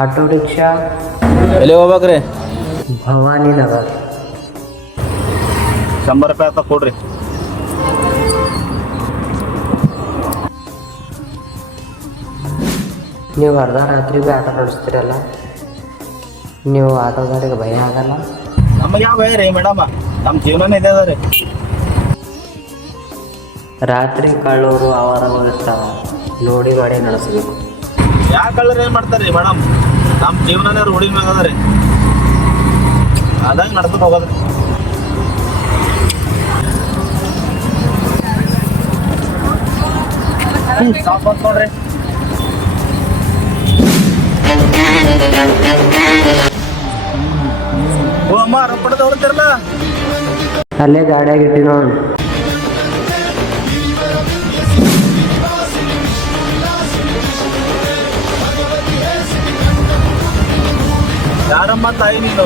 Auto rickshaw ಎಲ್ಲಿ ಹೋಗ್ಬೇಕ್ರಿ? ಭವಾನಿ ನಗರ್. 100 ರೂಪಾಯಿ ಆತ ಕೊಡ್ರಿ. ನೀವು ಅರ್ಧ ರಾತ್ರಿ ಭೀ ಆಟೋ ನಡೆಸ್ತೀರಲ್ಲ, ನೀವು ಆಟೋದವ್ರಿಗೆ ಭಯ ಆಗಲ್ಲ? ನಮಗೆ ಯಾವ ಭಯ ರೀ ಮೇಡಮ್, ನಮ್ಮ ಜೀವನನೇ ಇದೆ ಅದ ರೀ. ರಾತ್ರಿ ಕಳ್ಳವರು ಆವಾರಗಳು ಇರ್ತಾವ, ನೋಡಿ ಮಾಡಿ ನಡೆಸ್ಬೇಕು. ಯಾಕೆ ಕಳ್ಳರು ಏನು ಮಾಡ್ತಾರೆ ರೀ ಮೇಡಮ್? ನಮ್ಮ ಜೀವನನೇ ರೂಢಿ ಮ್ಯಾಗ ಅದ ರೀ, ಅದಂಗೆ ನಡ್ಸ್ಕೊಂಡು ಹೋಗೋದ್ರಿ. ಸ್ಟಾಪ್ ಅಂತ ನೋಡ್ರಿ. ಓ ಅಮ್ಮ, ರೊಕ್ಕ ತಗೊಳ್ತಿರಲ್ಲ. ಅಲ್ಲೇ ಗಾಡಿಯಾಗ ಇಟ್ಟಿ ನೋಡಿ. ಯಾರಮ್ಮ ತಾಯಿ ನೀನು?